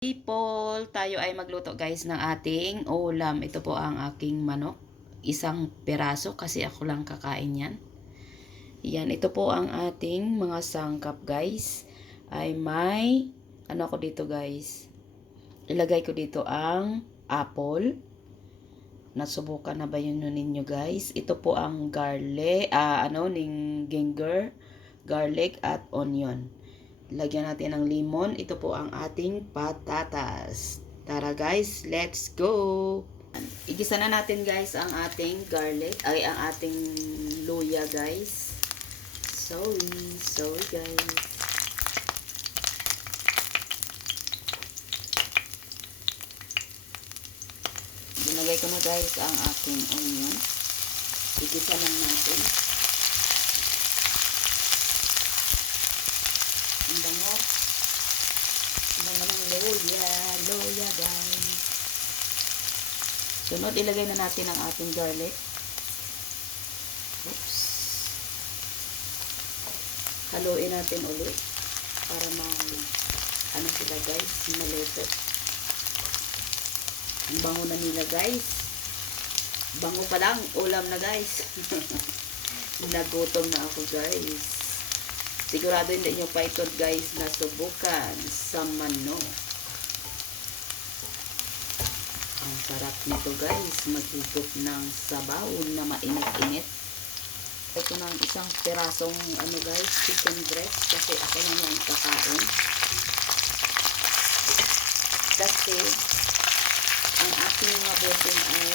People, tayo ay magluto guys ng ating ulam. Ito po ang aking manok. Isang peraso kasi ako lang kakain yan. Yan, ito po ang ating mga sangkap guys. Ay may, ano ako dito guys. Ilagay ko dito ang apple. Nasubukan na ba yun ninyo guys? Ito po ang garlic, ah, ano, ning ginger, garlic at onion. Lagyan natin ng limon. Ito po ang ating patatas. Tara guys, let's go! Igisa na natin guys ang ating garlic, ay ang ating luya guys. Sorry, sorry guys. Ginagay ko na guys ang ating onion. Igisa lang natin. Ang bango. Ang bango ng loya. Loya, guys. Sunod, ilagay na natin ang ating garlic. Oops. Haluin natin ulit para ma ano sila guys, maluto. Ang bango na nila guys. Bango pa lang, ulam na guys. Nagutom na ako guys. Sigurado hindi nyo pa ito guys na subukan sa manok. Ang sarap nito guys. Maghigop ng sabaw na mainit-init. Ito ng isang pirasong ano guys, chicken breast. Kasi ako na yan kakain. Kasi ang aking mga bossing ay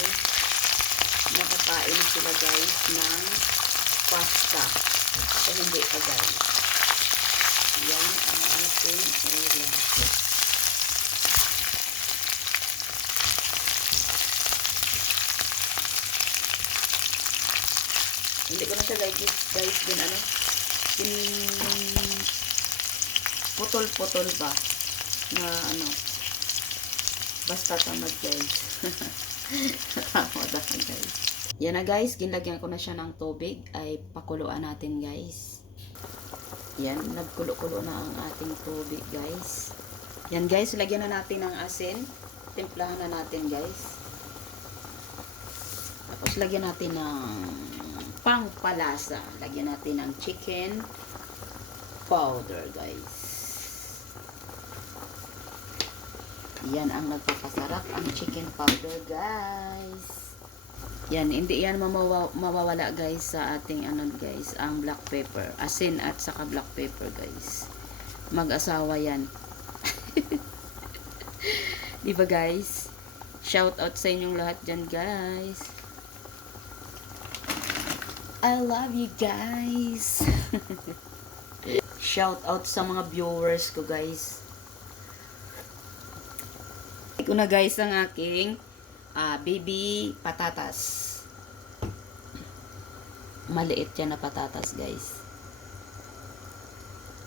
nakakain na sila guys ng pasta. So hindi pa guys. Yan ang ating ulam. Hindi ko na siya guys, guys din ano, in putol-putol ba na ano, basta tamad guys. Tamad ako guys. Yan na guys, ginlagyan ko na siya ng tubig ay pakuluan natin guys. Yan, nagkulo-kulo na ang ating tubig, guys. Yan, guys, lagyan na natin ng asin. Timplahan na natin, guys. Tapos, lagyan natin ng pangpalasa. Lagyan natin ng chicken powder, guys. Yan ang nagpapasarap, ang chicken powder, guys. Yan, hindi yan mawawala guys sa ating ano guys, ang black pepper. Asin at saka black pepper guys. Mag-asawa yan. Di ba guys? Shout out sa inyong lahat dyan guys. I love you guys. Shout out sa mga viewers ko guys. Ito na guys ang aking ah, baby patatas. Maliit yan na patatas, guys.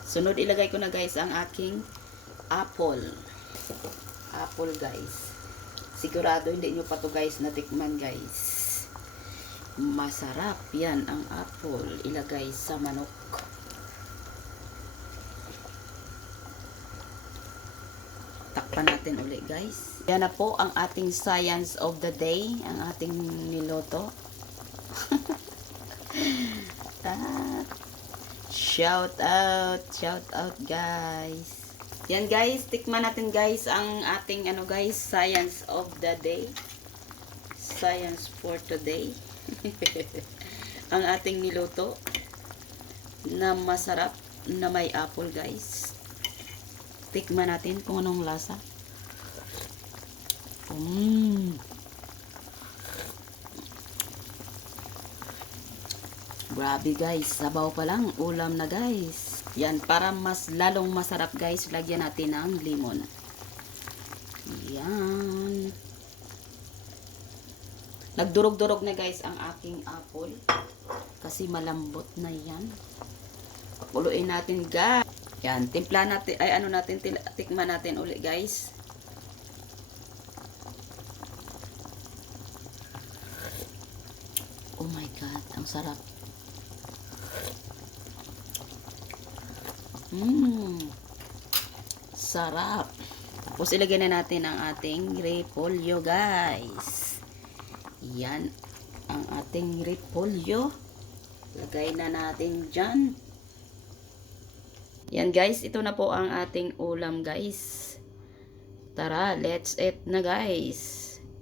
Sunod, ilagay ko na, guys, ang aking apple. Apple, guys. Sigurado, hindi nyo pa to guys, natikman, guys. Masarap yan ang apple. Ilagay sa manok. Takpan natin ulit guys. Yan na po ang ating science of the day. Ang ating niloto. ah, shout out. Shout out guys. Yan guys. Tikman natin guys ang ating ano guys. Science of the day. Science for today. ang ating niluto. Na masarap. Na may apple guys. Tikman natin kung anong lasa. Mmm. Grabe guys, sabaw pa lang, ulam na guys. Yan, para mas lalong masarap guys, lagyan natin ng limon. Yan. Nagdurog-durog na guys ang aking apple. Kasi malambot na yan. Pakuluin natin guys. Yan, timpla natin, ay ano natin, tikman natin uli guys. Oh my God, ang sarap. Mmm. Sarap. Tapos ilagay na natin ang ating repolyo guys. Yan ang ating repolyo. Lagay na natin dyan. Yan guys, ito na po ang ating ulam guys. Tara, let's eat na guys.